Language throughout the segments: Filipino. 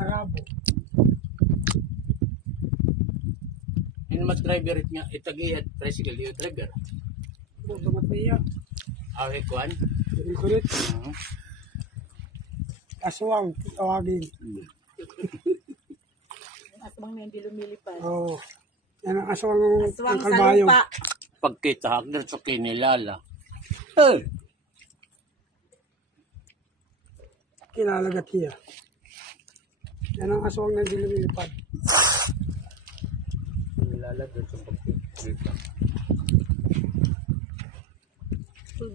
Arabo. Yung mag-driver nga, itagi at tricycle yung driver. Butumat niya. Awe kuan. Hindi ko rin. Aswang, tawagin. Aswang na hindi lumilipad. Oo. Yan ang aswang ng Aswang sa kalbayo. lupa. Pagkita hagdan sa kinilala. Kinalagat niya. Yan ang aswang na hindi lumilipad. Kinilala doon sa pagkita.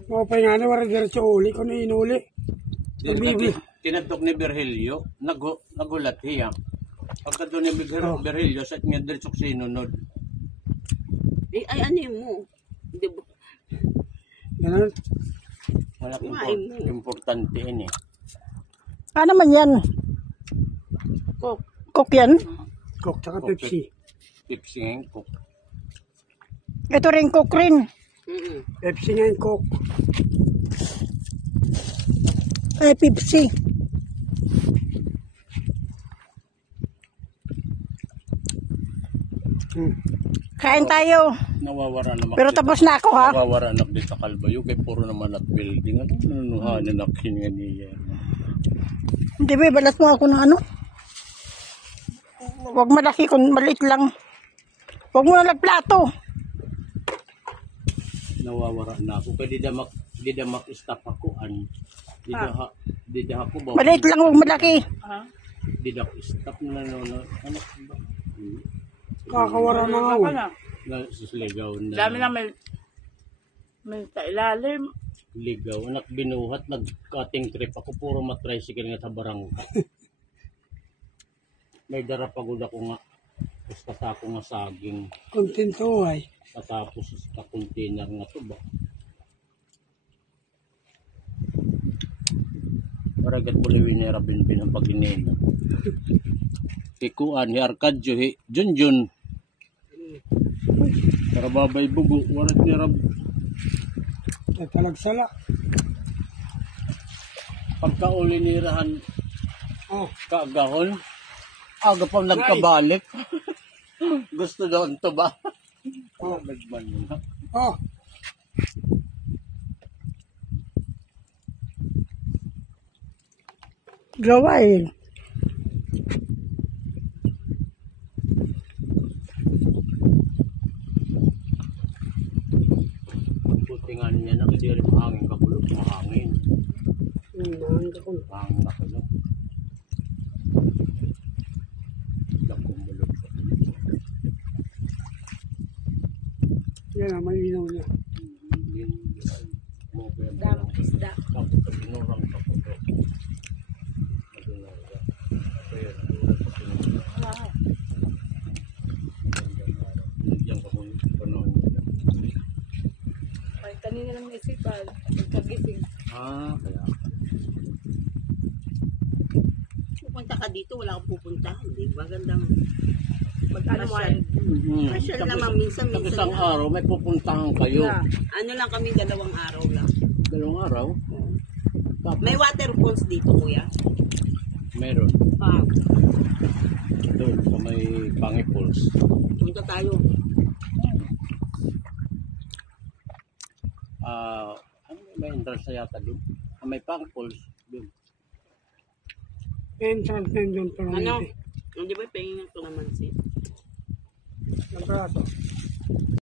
Mga pa nga na, wala diretso uli. Kung inuli. Bibi. Tinadtok ni Virgilio, nagulat hiya. Pagka doon ni Virgilio, sa nga diretso sinunod. Ay, ano mo? Di ba? Ganun. Wala importante yun eh. Ano man yan? Coke. Coke yan? Coke tsaka Pepsi. Pepsi ngayon, Coke. Ito rin Coke rin. Pepsi nga yung Coke. Pepsi. Kain tayo. Nawawara naman. Pero tapos na ako ha. Nawawara na dito sa Kalbayo, kay puro naman at building. Ano nanunuhanan na nga niya. Hindi ba, balat mo ako ng ano? Huwag malaki kung maliit lang. Huwag mo na nagplato. Nawawara na ako. Kaya di damak stop ako. Di da ako ba? Maliit lang, huwag malaki. Di da stop na ano ba? Kakawara na nga. oh. Nasuligaw na. Dami na may ilalim. Ligaw. Anak binuhat. Nag-cutting trip ako. Puro matricycle nga sa barangka. May darapagod ako nga. Tapos kasako nga saging. Kontento ay. Katapos sa container nga to ba? Paragat mo liwin niya rabin-bin ang pag-inena. Tikuan, hi Arcadio, hi Junjun. Para babay bugo, warat ni Rab. Ay talagsala. Pagkauli ni Rahan, Oh. kaagahon, aga pa nagkabalik. Gusto doon to ba? Oh. Nagban mo na. Oh. Gawain. Putingan niya na hindi rin mahangin kabulog, mahangin. Mahangin ka kung. Mahangin na kayo. Lakong bulog. Yan ang malinaw niya. Damang isda. Tapos pag binurang ka po. Ay, kanina lang naisipan. Pagkagising. Kaya. Pupunta ka dito, wala kang pupunta. Hindi ba? Gandang Ano mo ay, Pasyal naman minsan-minsan Isang lang. araw, may pupuntahan kayo. Ano lang kami, 2 araw lang. 2 araw? Tapos, May waterfalls dito, kuya. meron. Ah, Doon sa may Pangipuls. punta tayo. Ano may entrance na yata doon? May Pangipuls doon. Entrance na yun doon. Ano? Hindi ba pahingin ko naman si? Ang prato.